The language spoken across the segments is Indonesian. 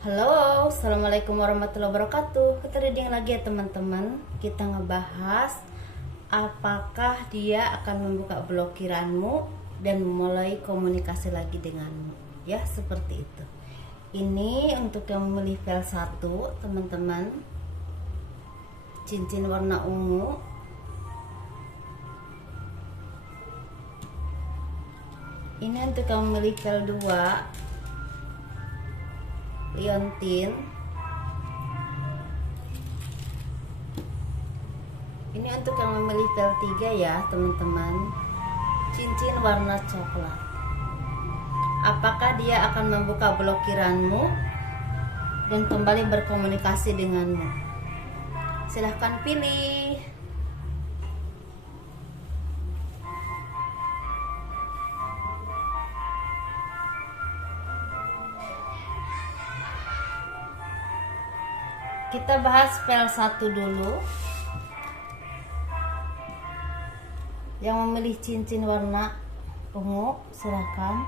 Halo, assalamualaikum warahmatullahi wabarakatuh. Kita reading lagi ya teman-teman. Kita ngebahas apakah dia akan membuka blokiranmu dan memulai komunikasi lagi denganmu. Ya, seperti itu. Ini untuk yang memilih file 1, teman-teman. Cincin warna ungu. Ini untuk yang memilih file 2. Liontin. Ini untuk yang memilih file 3 ya teman-teman. Cincin warna coklat. Apakah dia akan membuka blokiranmu dan kembali berkomunikasi denganmu? Silahkan pilih. Kita bahas file 1 dulu. Yang memilih cincin warna ungu, silahkan.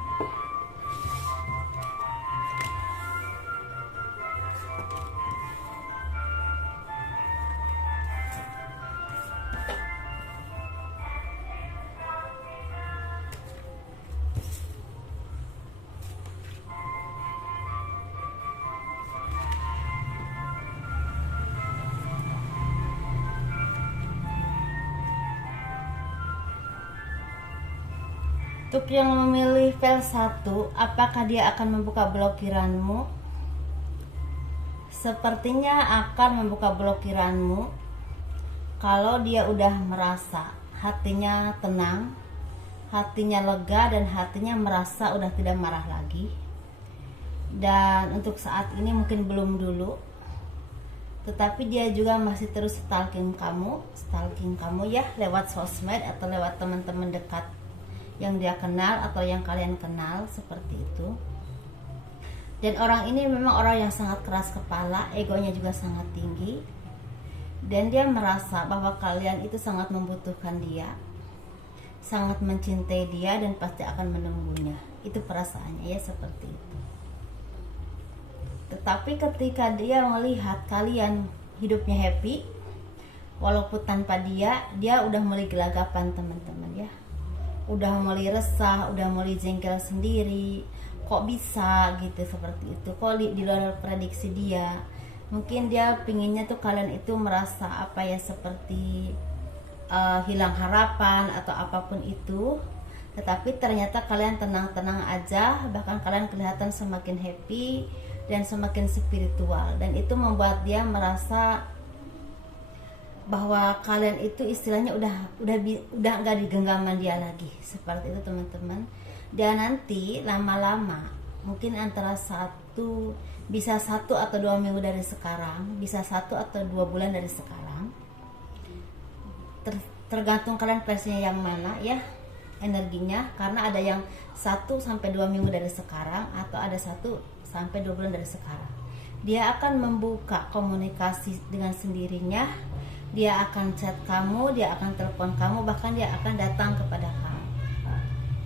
Untuk yang memilih file 1, apakah dia akan membuka blokiranmu? Sepertinya akan membuka blokiranmu kalau dia udah merasa hatinya tenang, hatinya lega, dan hatinya merasa udah tidak marah lagi. Dan untuk saat ini mungkin belum dulu, tetapi dia juga masih terus stalking kamu ya, lewat sosmed atau lewat teman-teman dekat yang dia kenal atau yang kalian kenal, seperti itu. Dan orang ini memang orang yang sangat keras kepala, egonya juga sangat tinggi, dan dia merasa bahwa kalian itu sangat membutuhkan dia, sangat mencintai dia, dan pasti akan menunggunya. Itu perasaannya ya, seperti itu. Tetapi ketika dia melihat kalian hidupnya happy, walaupun tanpa dia udah mulai gelagapan teman-teman ya, udah mulai resah, udah mulai jengkel sendiri. Kok bisa gitu, seperti itu, kok di luar prediksi dia. Mungkin dia pinginnya tuh kalian itu merasa apa ya, seperti hilang harapan atau apapun itu. Tetapi ternyata kalian tenang-tenang aja, bahkan kalian kelihatan semakin happy dan semakin spiritual, dan itu membuat dia merasa bahwa kalian itu istilahnya udah nggak di genggaman dia lagi, seperti itu teman-teman. Dan nanti lama-lama, mungkin antara bisa 1 atau 2 minggu dari sekarang, bisa 1 atau 2 bulan dari sekarang, tergantung kalian versinya yang mana ya, energinya. Karena ada yang 1 sampai 2 minggu dari sekarang, atau ada 1 sampai 2 bulan dari sekarang. Dia akan membuka komunikasi dengan sendirinya. Dia akan chat kamu, dia akan telepon kamu, bahkan dia akan datang kepada kamu,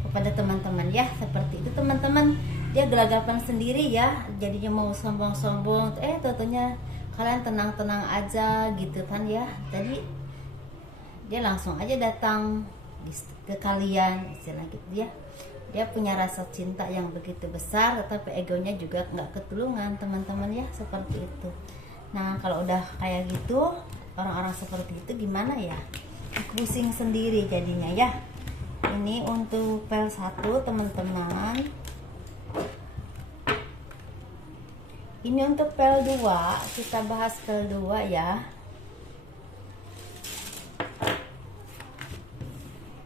kepada teman-teman ya, seperti itu teman-teman. Dia gelagapan sendiri ya, jadinya mau sombong-sombong, tentunya kalian tenang-tenang aja gitu kan ya. Jadi dia langsung aja datang ke kalian, istilah gitu ya. Dia punya rasa cinta yang begitu besar, tetapi egonya juga nggak ketulungan teman-teman ya, seperti itu. Nah, kalau udah kayak gitu, orang-orang seperti itu gimana ya, pusing sendiri jadinya ya. Ini untuk file 1 teman-teman. Ini untuk file 2, kita bahas file 2 ya.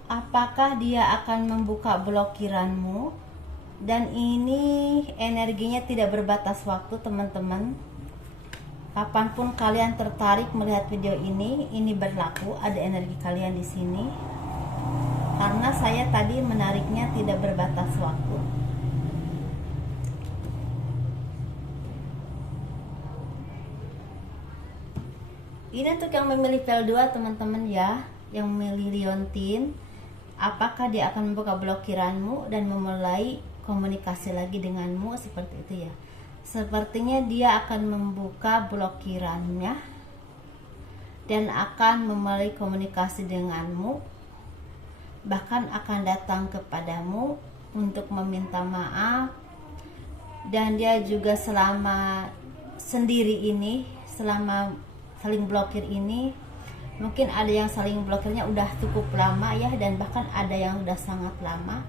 Apakah dia akan membuka blokiranmu? Dan ini energinya tidak berbatas waktu teman-teman. Kapanpun kalian tertarik melihat video ini berlaku, ada energi kalian di sini. Karena saya tadi menariknya tidak berbatas waktu. Ini untuk yang memilih file 2 teman-teman ya, yang memilih Liontin. Apakah dia akan membuka blokiranmu dan memulai komunikasi lagi denganmu, seperti itu ya. Sepertinya dia akan membuka blokirannya dan akan memulai komunikasi denganmu, bahkan akan datang kepadamu untuk meminta maaf. Dan dia juga selama sendiri ini, selama saling blokir ini, mungkin ada yang saling blokirnya udah cukup lama ya, dan bahkan ada yang udah sangat lama.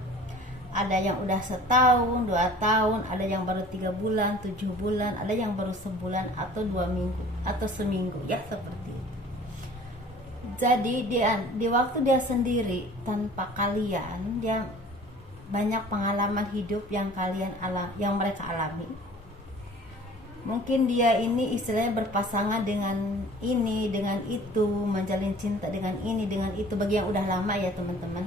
Ada yang udah setahun, 2 tahun, ada yang baru 3 bulan, 7 bulan, ada yang baru sebulan atau 2 minggu atau seminggu ya, seperti itu. Jadi di waktu dia sendiri tanpa kalian, dia banyak pengalaman hidup yang mereka alami. Mungkin dia ini istilahnya berpasangan dengan ini, dengan itu, menjalin cinta dengan ini, dengan itu, bagi yang udah lama ya teman-teman.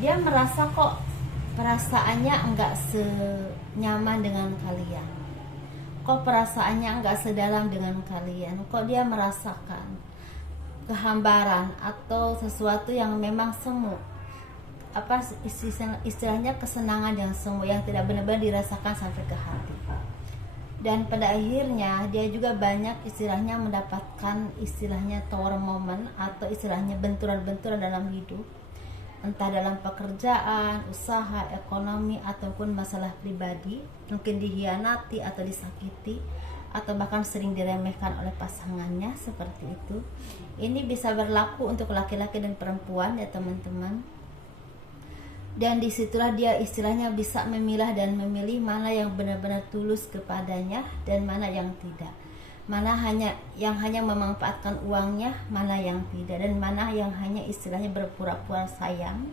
Dia merasa kok perasaannya enggak senyaman dengan kalian, kok perasaannya enggak sedalam dengan kalian, kok dia merasakan kehambaran atau sesuatu yang memang semu, istilahnya kesenangan yang semu, yang tidak benar-benar dirasakan sampai ke hati. Dan pada akhirnya dia juga banyak istilahnya mendapatkan istilahnya tower moment atau istilahnya benturan-benturan dalam hidup, entah dalam pekerjaan, usaha, ekonomi, ataupun masalah pribadi. Mungkin dihianati atau disakiti, atau bahkan sering diremehkan oleh pasangannya, seperti itu. Ini bisa berlaku untuk laki-laki dan perempuan ya teman-teman. Dan disitulah dia istilahnya bisa memilah dan memilih mana yang benar-benar tulus kepadanya dan mana yang tidak, mana yang hanya memanfaatkan uangnya, mana yang tidak, dan mana yang hanya istilahnya berpura-pura sayang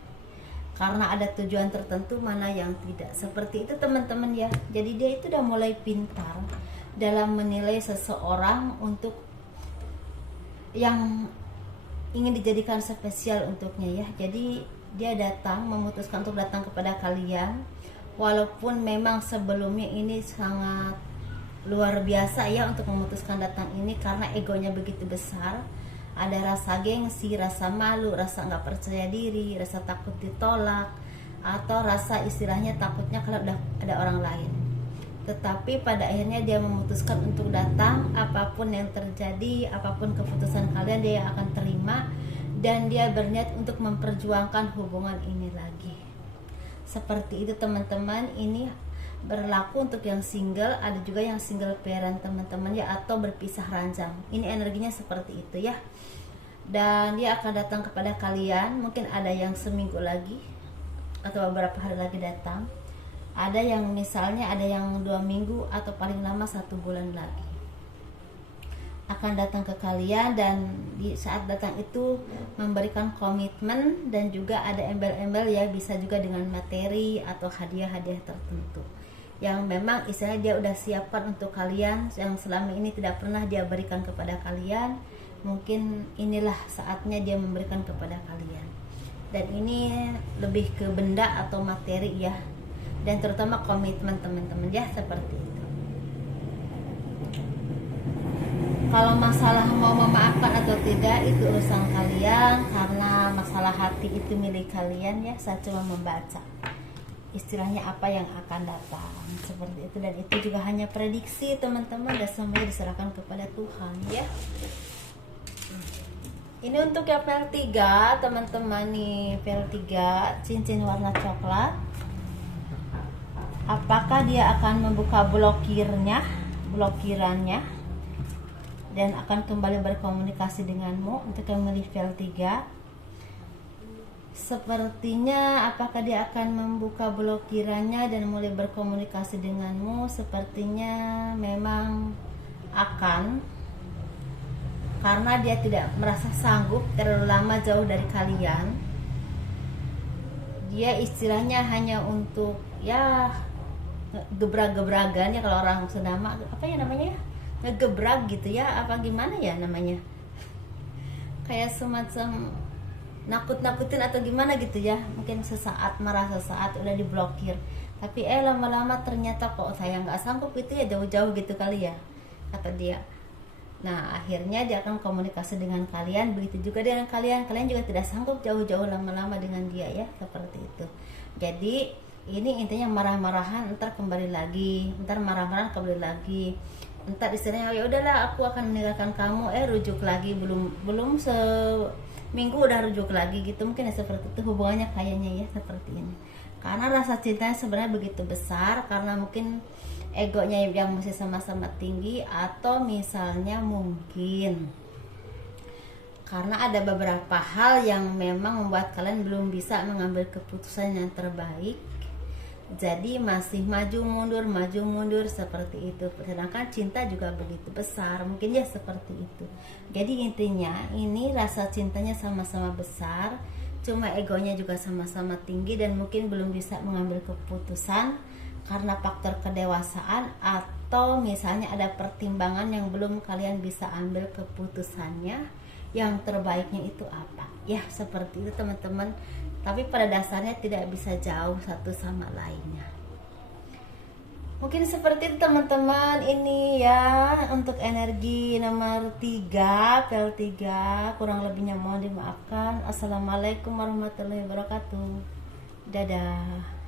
karena ada tujuan tertentu, mana yang tidak. Seperti itu teman-teman ya. Jadi dia itu udah mulai pintar dalam menilai seseorang untuk yang ingin dijadikan spesial untuknya ya. Jadi dia memutuskan untuk datang kepada kalian, walaupun memang sebelumnya ini sangat luar biasa ya untuk memutuskan datang ini, karena egonya begitu besar. Ada rasa gengsi, rasa malu, rasa nggak percaya diri, rasa takut ditolak, atau rasa istilahnya takutnya kalau udah ada orang lain. Tetapi pada akhirnya dia memutuskan untuk datang, apapun yang terjadi, apapun keputusan kalian dia akan terima, dan dia berniat untuk memperjuangkan hubungan ini lagi. Seperti itu teman-teman. Ini berlaku untuk yang single, ada juga yang single parent teman-teman ya, atau berpisah ranjang. Ini energinya seperti itu ya. Dan dia akan datang kepada kalian, mungkin ada yang seminggu lagi atau beberapa hari lagi datang. Ada yang misalnya ada yang 2 minggu atau paling lama 1 bulan lagi akan datang ke kalian. Dan di saat datang itu memberikan komitmen, dan juga ada embel-embel ya, bisa juga dengan materi atau hadiah-hadiah tertentu yang memang istilahnya dia udah siapkan untuk kalian, yang selama ini tidak pernah dia berikan kepada kalian. Mungkin inilah saatnya dia memberikan kepada kalian, dan ini lebih ke benda atau materi ya, dan terutama komitmen teman-teman ya, seperti itu. Kalau masalah mau memaafkan atau tidak itu urusan kalian, karena masalah hati itu milik kalian ya. Saya cuma membaca istilahnya apa yang akan datang, seperti itu. Dan itu juga hanya prediksi teman-teman, dan semuanya diserahkan kepada Tuhan ya. Ini untuk yang pel 3 teman-teman nih, pel 3 cincin warna coklat. Apakah dia akan membuka blokirannya dan akan kembali berkomunikasi denganmu? Untuk yang memilih pel 3, sepertinya apakah dia akan membuka blokirannya dan mulai berkomunikasi denganmu? Sepertinya memang akan, karena dia tidak merasa sanggup terlalu lama jauh dari kalian. Dia istilahnya hanya untuk ya gebrak-gebragan ya, kalau orang Sunda apa ya namanya ya, ngegebrak gitu ya, apa gimana ya namanya, kayak semacam nakut-nakutin atau gimana gitu ya. Mungkin sesaat marah, sesaat udah diblokir, tapi lama-lama ternyata kok saya nggak sanggup gitu ya, jauh-jauh gitu kali ya, kata dia. Nah akhirnya dia akan komunikasi dengan kalian, begitu juga dengan kalian juga tidak sanggup jauh-jauh lama-lama dengan dia ya, seperti itu. Jadi Ini intinya marah-marahan, ntar kembali lagi, ntar marah-marahan kembali lagi, ntar istilahnya ya udahlah aku akan meninggalkan kamu, rujuk lagi, belum seminggu udah rujuk lagi gitu. Mungkin ya seperti itu hubungannya kayaknya ya, seperti ini. Karena rasa cintanya sebenarnya begitu besar, karena mungkin egonya yang masih sama-sama tinggi, atau misalnya mungkin karena ada beberapa hal yang memang membuat kalian belum bisa mengambil keputusan yang terbaik, jadi masih maju mundur seperti itu. Sedangkan cinta juga begitu besar, mungkin ya seperti itu. Jadi intinya ini rasa cintanya sama-sama besar, cuma egonya juga sama-sama tinggi, dan mungkin belum bisa mengambil keputusan karena faktor kedewasaan, atau misalnya ada pertimbangan yang belum kalian bisa ambil keputusannya yang terbaiknya itu apa ya, seperti itu teman-teman. Tapi pada dasarnya tidak bisa jauh satu sama lainnya. Mungkin seperti itu teman-teman. Ini ya untuk energi nomor 3, pel 3. Kurang lebihnya mohon dimaafkan. Assalamualaikum warahmatullahi wabarakatuh. Dadah.